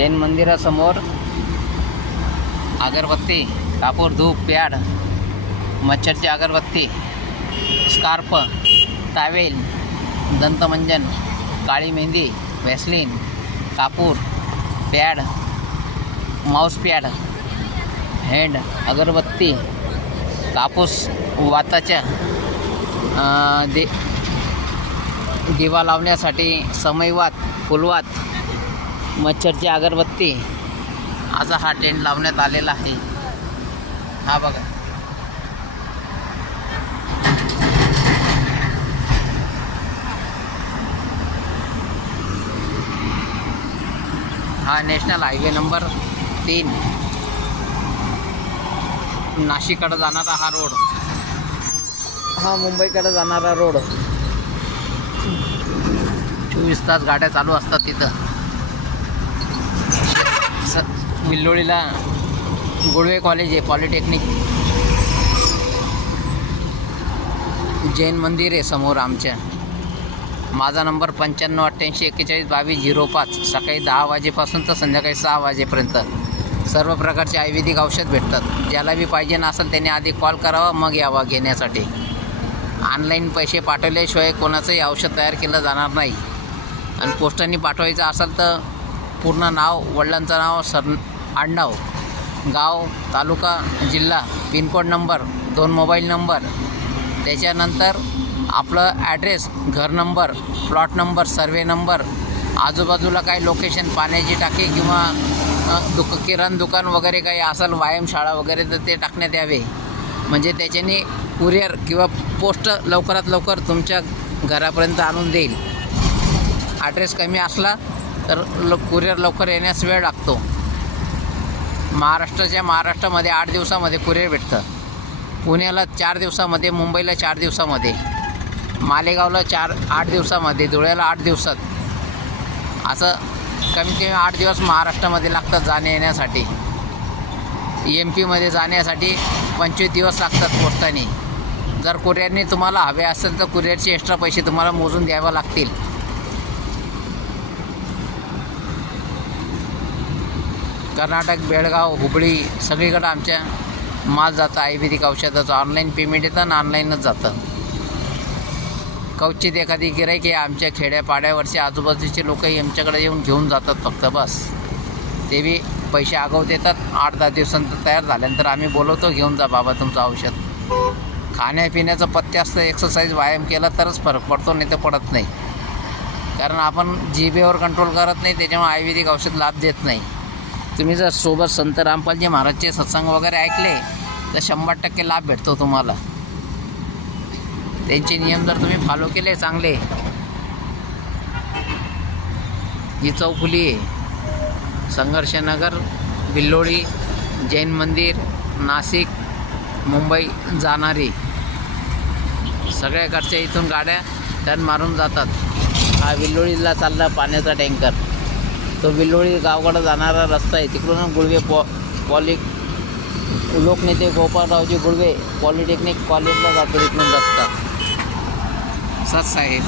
जैन मंदिरासमोर अगरबत्ती, कापूर, धूप, प्याड, मच्छरची अगरबत्ती, स्कार्फ, टावेल, दंतमंजन, काळी मेहंदी, व्हॅसलीन, कापूर, पॅड, माऊस पॅड, हँड अगरबत्ती, कापूस, वाताच्या दिवा लावण्यासाठी समईवात, फुलवात, मच्छरची अगरबत्ती असा हा टेंट लावण्यात आलेला आहे. हा बघा, हा नॅशनल हायवे नंबर 3 नाशिककडे जाणारा हा रोड, हा मुंबईकडे जाणारा रोड. 24 तास गाड्या चालू असतात तिथं. विल्लोळीला गुळवे कॉलेज आहे, पॉलिटेक्निक, जैन मंदिर आहे समोर आमच्या. माझा नंबर 9588412205. सकाळी 10 वाजेपासून तर संध्याकाळी 6 वाजेपर्यंत सर्व प्रकारचे आयुर्वेदिक औषध भेटतात. ज्याला बी पाहिजे नसेल त्याने आधी कॉल करावा, मग यावा घेण्यासाठी. ऑनलाईन पैसे पाठवल्याशिवाय कोणाचंही औषध तयार केलं जाणार नाही. आणि पोस्टाने पाठवायचं असेल तर पूर्ण नाव, वडिलांचं नाव, आडनाव, गाव, तालुका, जिल्हा, पिनकोड नंबर, 2 मोबाईल नंबर, त्याच्यानंतर आपलं ॲड्रेस, घर number, plot number, survey number, आजूबाजूला काही लोकेशन, पाण्याची टाकी किंवा किराणा दुकान वगैरे काही असेल, व्यायामशाळा वगैरे, तर ते टाकण्यात यावे. म्हणजे त्याच्याने कुरिअर किंवा पोस्ट लवकरात लवकर तुमच्या घरापर्यंत आणून देईल. ॲड्रेस कमी असला तर कुरिअर लवकर येण्यास वेळ लागतो. महाराष्ट्रामध्ये 8 दिवसामध्ये कुरिअर भेटतं. पुण्याला 4 दिवसामध्ये, मुंबईला 4 दिवसामध्ये, मालेगावला 8 दिवसामध्ये, धुळ्याला 8 दिवसात, असं कमीत कमी 8 दिवस महाराष्ट्रामध्ये लागतात जाण्या येण्यासाठी. MP मध्ये जाण्यासाठी 25 दिवस लागतात पोस्टाने. जर कुरिअरने तुम्हाला हवे असेल तर कुरिअरचे एक्स्ट्रा पैसे तुम्हाला मोजून द्यावे लागतील. कर्नाटक, बेळगाव, हुबळी सगळीकडं आमच्या माल जातं आयुर्वेदिक औषधाचं. ऑनलाईन पेमेंट येतं आणि ऑनलाईनच जातं. कवचित एखादी गिऱ्हाईक आहे आमच्या खेड्यापाड्यावरचे आजूबाजूचे लोकही आमच्याकडे येऊन घेऊन जातात फक्त, बस. ते बी पैसे आगाऊ देतात. 8-10 दिवसांतर तयार झाल्यानंतर आम्ही बोलवतो, घेऊन जा बाबा तुमचं औषध. खाण्यापिण्याचं पथ्य असतं, एक्सरसाइज, व्यायाम केला तरच फरक पडतो, नाही तर पडत नाही. कारण आपण जिभेवर कंट्रोल करत नाही, त्याच्यामुळे आयुर्वेदिक औषध लाभ देत नाही. तुम्ही जर सोबत संत रामपालजी महाराजचे सत्संग वगैरे ऐकले तर 100% लाभ भेटतो तुम्हाला. त्यांचे नियम जर तुम्ही फॉलो केले चांगले. ही चौफुली आहे, संघर्षनगर, विल्लोळी, जैन मंदिर, नाशिक, मुंबई जाणारी सगळ्याकडच्या इथून गाड्या टर्न मारून जातात. हा विल्लोळीला चालला पाण्याचा टँकर. तो विल्लोळी गावाकडं जाणारा रस्ता आहे. तिकडून गुळवे लोकनेते गोपाळरावजी गुळवे पॉलिटेक्निक कॉलेजला जातो तिकडून रस्ता. सत साहेब.